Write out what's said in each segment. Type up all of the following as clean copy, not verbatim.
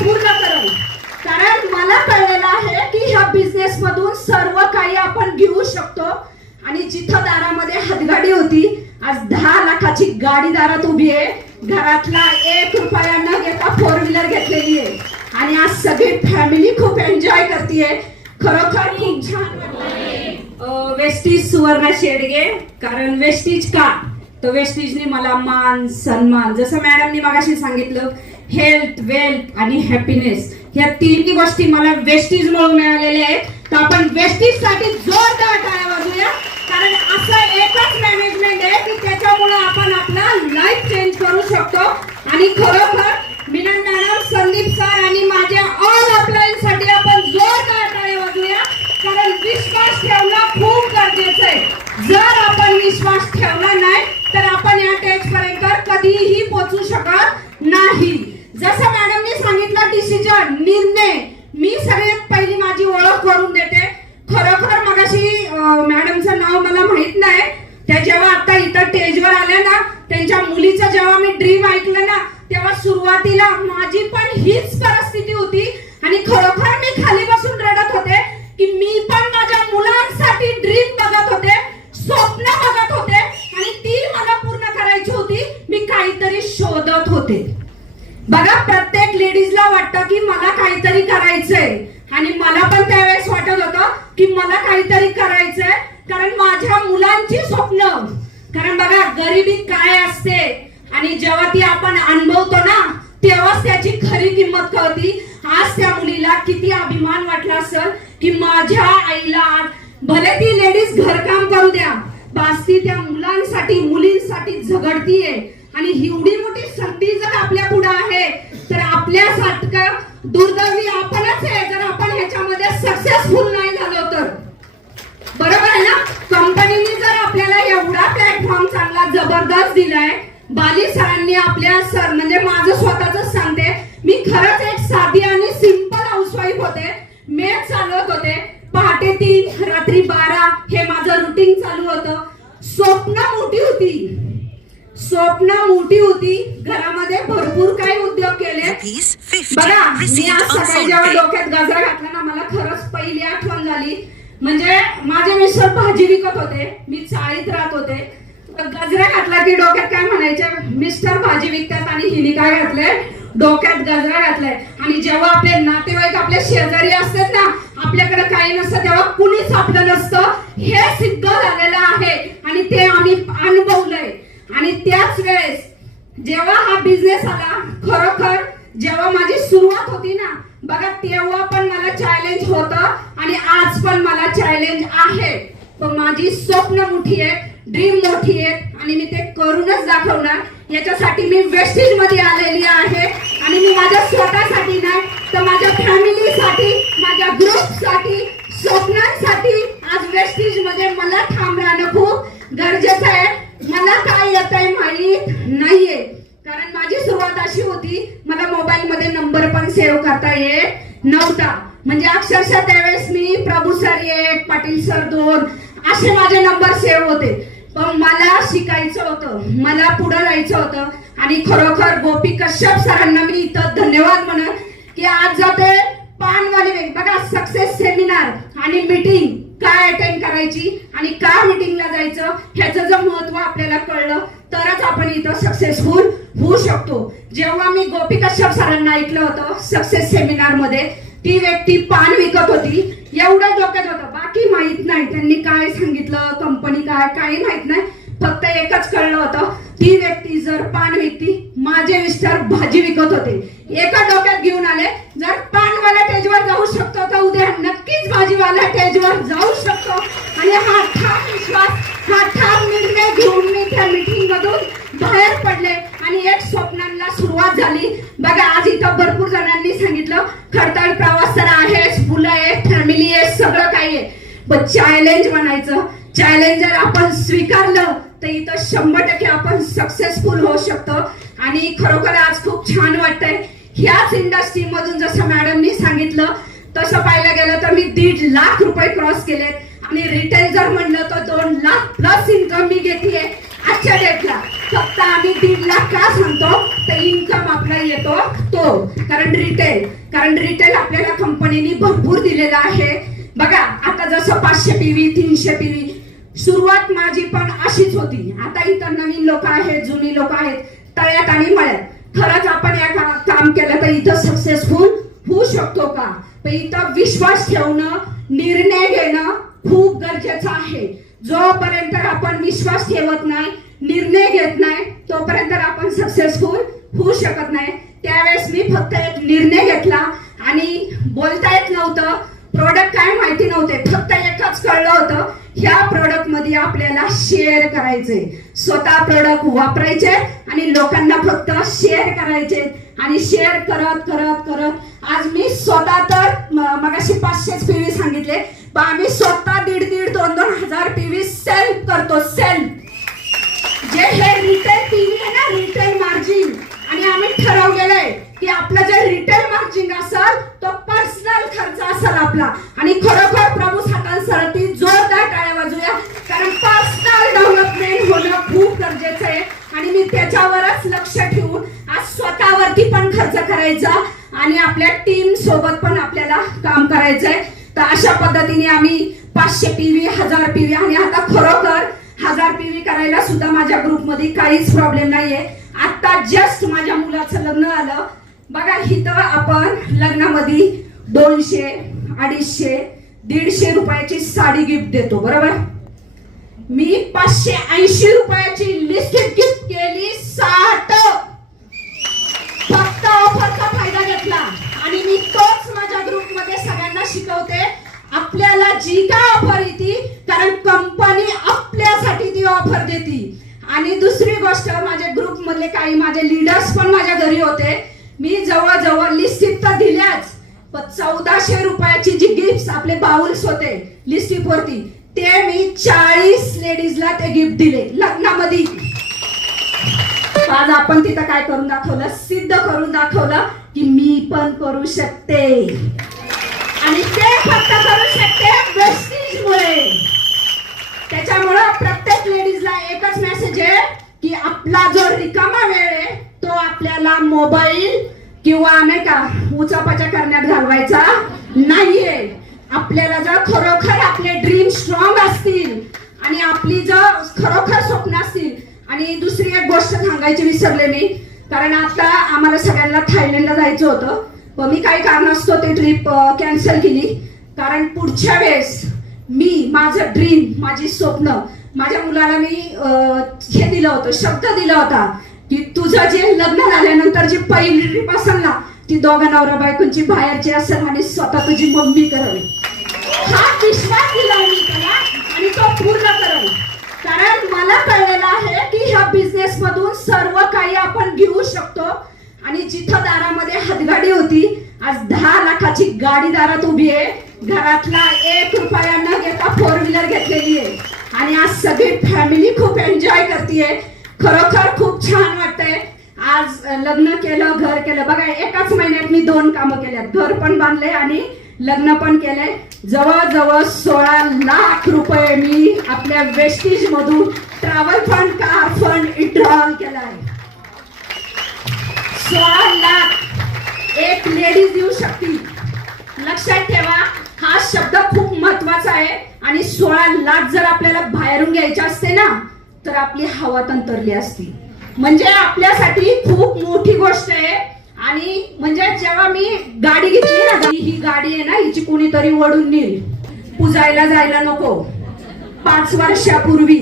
पूर्ण करेल. कारण मला कळलेलं आहे की ह्या बिझनेस मधून सर्व काही आपण घेऊ शकतो. आणि जिथं दारामध्ये हातगाडी होती, आज 10 लाखाची गाडी दारात उभी आहे. घरातला 1 रुपया न घेता 4 व्हीलर घेतलेली आहे. आणि आज सगळी फॅमिली खूप एन्जॉय करतेय. खरोखर खूप छान वाटलं. वेस्टीज सुवर्ण शेडगे. कारण वेस्टीज का, तर वेस्टीजने मला मान सन्मान, जसं मॅडमनी मगाशी सांगितलं, हेल्थ वेल्थ आणि हॅपीनेस, ह्या तिन्ही गोष्टी मला वेस्टीज मुळे मिळालेल्या आहेत. तर आपण वेस्टीज साठी जोरदार टाळ्या वाजवूया. कारण असं एकच मॅनेजमेंट आहे की त्याच्यामुळे आपण आपला लाईफ चेंज करू शकतो. आणि खरोखर मिलन मॅडम, संदीप सर आणि माझ्या ऑल अप्लायन्स साठी आपण जोरदार टाळ्या वाजवूया. कारण विश्वास ठेवणं खूप गरजेचं आहे. जर आपण विश्वास ठेवला नाही तर आपण या स्टेज पर्यंत कधीही पोहोचू शकत नाही. जसं मॅडमने सांगितलं डिसिजन, निर्णय, मी सगळ्यात पहिली माझी ओळख करून देते. खरोखर मगाशी मॅडमचं नाव मला माहित नाही, त्या जेव्हा आता इथं स्टेजवर आल्या ना, त्यांच्या मुलीचं जेव्हा मी ड्रीम ऐकलं ना, तेव्हा सुरुवातीला माझी पण हीच परिस्थिती होती. आणि खरोखर मी खाली बसून रडत होते की मी पण माझ्या मुलांसाठी ड्रीम बघत होते, स्वप्न बघत होते आणि ती मला पूर्ण करायची होती. मी काहीतरी शोधत होते. बघा, प्रत्येक लेडीजला वाटतं की मला काहीतरी करायचंय. आणि मला पण त्यावेळेस वाटत होतं की मला काहीतरी करायचंय, कारण माझ्या मुलांची स्वप्न. कारण बघा, गरिबी काय असते आणि जेव्हा ती आपण अनुभवतो ना, तेव्हाच त्याची खरी किंमत कळती. आज त्या मुलीला किती अभिमान वाटला असेल की माझ्या आईला, भले ती लेडीज घरकाम करू द्या, बस ती त्या मुलांसाठी मुलींसाठी झगडतीये. आणि एवढी मोठी संधी जर आपल्या पुढे आहे तर आपल्यासारखं दुर्दैवी आपणच आहे जर आपण ह्याच्यामध्ये सक्सेसफुल नाही झालो तर. बरोबर आहे ना? कंपनीने जर आपल्याला एवढा प्लॅटफॉर्म चांगला जबरदस्त दिलाय, बाली सरांनी आपल्या सर, म्हणजे माझं स्वतःच सांगते, मी खरंच एक साधी आणि सिंपल हाऊसवाईफ होते. मेस चालवत होते. पहाटे 3 रात्री 12 हे माझं रुटीन चालू होतं. स्वप्न मोठी होती, स्वप्न मोठी होती. घरामध्ये भरपूर काही उद्योग केले. बघा, मी आज सकाळी जेव्हा डोक्यात गजरा घातला ना, मला खरंच पहिली आठवण झाली. म्हणजे माझे मिस्टर भाजी विकत होते, मी चाळीत राहत होते. गजरा घातला की डोक्यात काय म्हणायचे, मिस्टर भाजी विकतात आणि हिने काय घातलंय, डोक्यात गजरा घातलाय. आणि जेव्हा आपले नातेवाईक आपल्या शेजारी असतात ना, आपल्याकडे काही नसतं, तेव्हा कुणीच आपलं नसतं, हे सिद्ध झालेलं आहे. आणि ते आम्ही अनुभवलंय. आणि त्याच वेळेस जेव्हा हा बिझनेस आला, खरोखर जेव्हा माझी सुरुवात होती ना, बघा, तेव्हा पण मला चॅलेंज होतं आणि आज पण मला चॅलेंज आहे. पण माझी स्वप्न मोठी आहे, ड्रीम मोठी आहे आणि मी ते करूनच दाखवणार. याच्यासाठी मी वेस्टेज मध्ये आलेली आहे. आणि मी माझ्या स्वतःसाठी नाही तर माझ्या फॅमिलीसाठी, माझ्या ग्रुपसाठी, स्वप्नांसाठी आज वेस्टेज मध्ये मला ठाम राहणं खूप गरजेचं आहे. मला काय येतंय माहित नाहीये, कारण माझी सुरुवात अशी होती, मला मोबाईल मध्ये नंबर पण सेव्ह करता येत नव्हता. म्हणजे अक्षरशः त्यावेळेस मी प्रभू सर 1, पाटील सर 2 असे माझे नंबर सेव्ह होते. पण मला शिकायचं होतं, मला पुढे जायचं होतं. आणि खरोखर गोपी कश्यप सरांना मी इथं धन्यवाद म्हणन की आज जाते पानवाली वेग. बघा, सक्सेस सेमिनार आणि मीटिंग काय अटेंड करायची आणि का मीटिंगला जायचं, ह्याचं जर महत्व आपल्याला कळलं तरच आपण इथं सक्सेसफुल होऊ शकतो. जेव्हा मी गोपी कश्यप सरांना ऐकलं होतं सक्सेस सेमिनार मध्ये, ती व्यक्ती पान विकत होती, एवढं डोक्यात होतं, बाकी माहित नाही त्यांनी काय सांगितलं, कंपनी काय, काही माहित नाही. फक्त एकच कळलं होतं, ती व्यक्ती जर पान विकती, माझे मिस्टर भाजी विकत होते. एका डोक्यात घेऊन आले, जर पानवाला स्टेजवर जाऊ शकतो तर उद्या नक्कीच भाजीवाला स्टेजवर जाऊ शकतो. आणि हा ठाम विश्वास, हा ठाम निर्णय घेऊन मी त्या मीटिंग मधून बाहेर पडले आणि एक स्वप्नांना सुरुवात झाली. बघा, आज इथं भरपूर जणांनी सांगितलं खडतर प्रवास तर आहेच, मुलं आहेत, फॅमिली आहे, सगळं काही आहे. पण चॅलेंज म्हणायचं, चॅलेंज जर आपण स्वीकारलं तर इथं 100% आपण सक्सेसफुल होऊ शकतो. आणि खरोखर आज खूप छान वाटतंय. ह्याच इंडस्ट्री मधून जसं मॅडमनी सांगितलं तसं पाहायला गेलं तर मी 1.5 लाख रुपये क्रॉस केलेत. आणि रिटेल जर म्हणलं तर 2 लाख प्लस इन्कम मी घेतेय. आजच्या डेटला फक्त आम्ही 1.5 लाख का सांगतो तर इन्कम आपला येतो तो, कारण रिटेल आपल्याला कंपनीने भरपूर दिलेला आहे. बघा आता जसं 500 PV 300 PV सुरुवात माझी पण अशीच होती. आता इतर नवीन लोक आहेत, जुनी लोक आहेत, तळ्यात आणि मळ्यात. खरंच आपण या काम केलं तर इथं सक्सेसफुल होऊ शकतो का? पण इथं विश्वास ठेवणं, निर्णय घेणं खूप गरजेचं आहे. जोपर्यंत आपण विश्वास ठेवत नाही, निर्णय घेत नाही, तोपर्यंत आपण सक्सेसफुल होऊ शकत नाही. त्यावेळेस मी फक्त एक निर्णय घेतला आणि बोलता येत नव्हतं, प्रोडक्ट काय माहिती नव्हते, फक्त एकच कळलं होतं, ह्या प्रोडक्ट मध्ये आपल्याला शेअर करायचे, स्वतः प्रोडक्ट वापरायचे आणि लोकांना फक्त शेअर करायचे. आणि शेअर करत करत करत आज मी स्वतः तर मगाशी 500 PV सांगितले, पण आम्ही स्वतः 1.5 2 हजार PV सेल करतो. जे हे रिटेल PV आहे ना, रिटेल मार्जिन, आणि आम्ही ठरवलेलं आहे की आपलं जे रिटेल मार्जिन असेल तो पर्सनल खर्च असेल आपला. आणि खरोखर प्रभू सातांसाठी जोरदार टाळ्या वाजूया, कारण पर्सनल डेव्हलपमेंट होणं खूप गरजेचं आहे. आणि मी त्याच्यावरच लक्ष ठेवून आज स्वतःवरती पण खर्च करायचा आणि आपल्या टीम सोबत पण आपल्याला काम करायचंय. तर अशा पद्धतीने आम्ही 500 PV 1000 PV आणि आता खरोखर 1000 PV करायला सुद्धा माझ्या ग्रुपमध्ये काहीच प्रॉब्लेम नाहीये. आता जस्ट माझ्या मुलाचं लग्न आलं. बघा इथं आपण लग्नामध्ये 200 250 150 रुपयाची साडी गिफ्ट देतो, बरोबर. मी 580 रुपयाची लिस्टेड गिफ्ट केली 60. फक्त ऑफरचा फायदा घेतला आणि मी तोच माझ्या ग्रुपमध्ये सगळ्यांना शिकवते. आपल्याला जी काय ऑफर येते, कारण कंपनी आपल्यासाठी ती ऑफर देते. आणि दुसरी गोष्ट, माझ्या ग्रुप मधले काही माझे लीडर्स पण माझ्या घरी होते. मी जवळजवळ लिस्टिप तर दिल्याच, पण 1400 रुपयाची जी गिफ्ट आपले बाउल्स होते लिस्टिप वरती, ते मी 40 लेडीजला ते गिफ्ट दिले लग्नामध्ये. आज आपण तिथं काय करून दाखवलं, सिद्ध करून दाखवलं की मी पण करू शकते. आणि ते फक्त करू शकते वेस्टीजमुळे. त्याच्यामुळं प्रत्येक लेडीजला एकच मेसेज आहे की आपला जो रिकामा वेळ आहे तो आपल्याला मोबाईल किंवा नाही का उचापाच्या करण्यात घालवायचा नाहीये. आपल्याला जर खरोखर आपले ड्रीम स्ट्रॉंग असतील आणि आपली जर खरोखर स्वप्न असतील. आणि दुसरी एक गोष्ट सांगायची विसरले मी, कारण आता आम्हाला सगळ्यांना थायलंडला जायचं होतं, पण मी काही कारणास्तव ती ट्रिप कॅन्सल केली. कारण पुढच्या वेळेस मी माझं ड्रीम, माझी स्वप्न, माझ्या मुलाला मी हे दिलं होतं, शब्द दिला होता की तुझं जे लग्न झाल्यानंतर जी पहिली ट्रिप असेल ना, ती दोघा नवरा बायकोंची बाहेरची असेल आणि स्वतः तुझी मम्मी करावी. हा विश्वास दिला मी त्याला आणि तो पूर्ण करेल. कारण मला कळलेलं आहे की ह्या बिझनेस मधून सर्व काही आपण घेऊ शकतो. आणि जिथं दारामध्ये हातगाडी होती, आज 10 लाखाची गाडी दारात उभी आहे. घरातला 1 रुपया न घेता 4 व्हीलर घेतलेली आहे. आणि आज सगळी फॅमिली खूप एन्जॉय करतेय. खरोखर खूप छान वाटतंय. आज लग्न केलं, घर केलं. बघा एकाच महिन्यात मी 2 कामं केल्यात, घर पण बांधले आणि लग्न पण केलंय. जवळजवळ 16 लाख रुपये मी आपल्या वेस्टीज मधून travel fund, car fund withdrawal केलाय. 16 लाख एक लेडीज देऊ शकते. लक्षात ठेवा, हा शब्द खूप महत्वाचा आहे. आणि 16 लाख जर आपल्याला बाहेरून घ्यायचे असते ना, तर आपली हवा तंतरली असती. म्हणजे आपल्यासाठी खूप मोठी गोष्ट आहे. आणि म्हणजे जेव्हा मी गाडी घेतली ना, ही गाडी आहे ना, हिची कोणीतरी वडून नेईल, पुजायला जायला नको, 5 वर्षापूर्वी.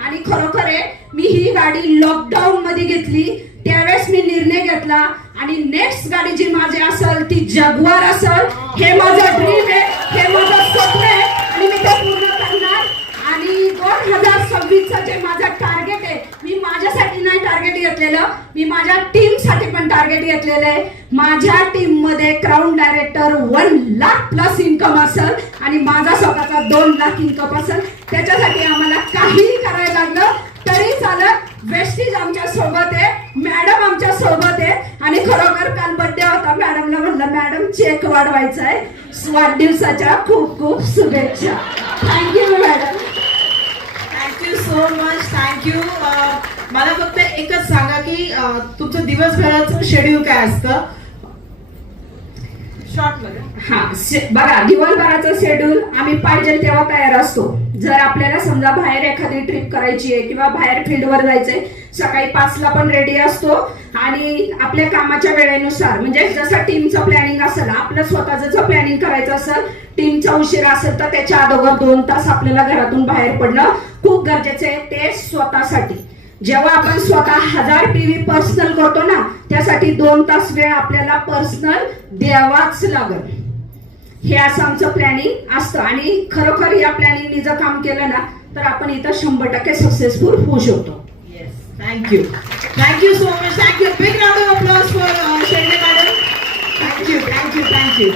आणि खरोखर आहे, मी ही गाडी लॉकडाऊन मध्ये घेतली. त्यावेळेस मी निर्णय घेतला आणि नेक्स्ट गाडी जी माझी असेल ती जगवार असेल. हे माझं ड्रीम आहे, हे माझं स्वप्न आहे आणि मी ते पूर्ण करणार. आणि 2026चं जे माझं टार्गेट आहे, मी माझ्यासाठी नाही टार्गेट घेतलेलं, मी माझ्या टीम साठी पण टार्गेट घेतलेलं आहे. माझ्या टीम मध्ये crown director 1 lakh plus income असेल आणि माझा स्वतःचा 2 लाख इन्कम असेल. त्याच्यासाठी आम्हाला काहीही करायला लागलं तरी चालत. वेस्टीज आमच्या सोबत आहे, मॅडम आमच्या सोबत आहे. आणि खरोखर काल बर्थडे होता, मॅडमला म्हणलं मॅडम चेक वाढवायचा आहे, वाढदिवसाच्या खूप खूप शुभेच्छा. Thank you madam, thank you so so much, thank you. मला फक्त एकच सांगा की तुमचं दिवसभराचं शेड्यूल काय असतं शॉर्ट मध्ये. बघा, दिवसभराचं शेड्यूल आम्ही पाहिजे तेव्हा तयार असतो. जर आपल्याला समजा बाहेर एखादी ट्रिप करायची आहे किंवा बाहेर फील्डवर जायचंय, सकाळी 5ला पण रेडी असतो आणि आपल्या कामाच्या वेळेनुसार, म्हणजे जसं टीमचं प्लॅनिंग असेल, आपलं स्वतःचं जर प्लॅनिंग करायचं असेल, टीमचा उशीर असेल तर त्याच्या अगोदर 2 तास आपल्याला घरातून बाहेर पडणं खूप गरजेचं आहे. ते स्वतःसाठी. जेव्हा आपण स्वतः 1000 PV पर्सनल करतो ना, त्यासाठी 2 तास वेळ आपल्याला पर्सनल द्यावाच लागल. हे असं आमचं प्लॅनिंग असतं आणि खरोखर या प्लॅनिंगनी जर काम केलं ना तर आपण इथं 100% सक्सेसफुल होऊ शकतो. Yes, thank you. Thank you so much. Thank you. Big round of applause for Shende madam. Thank you.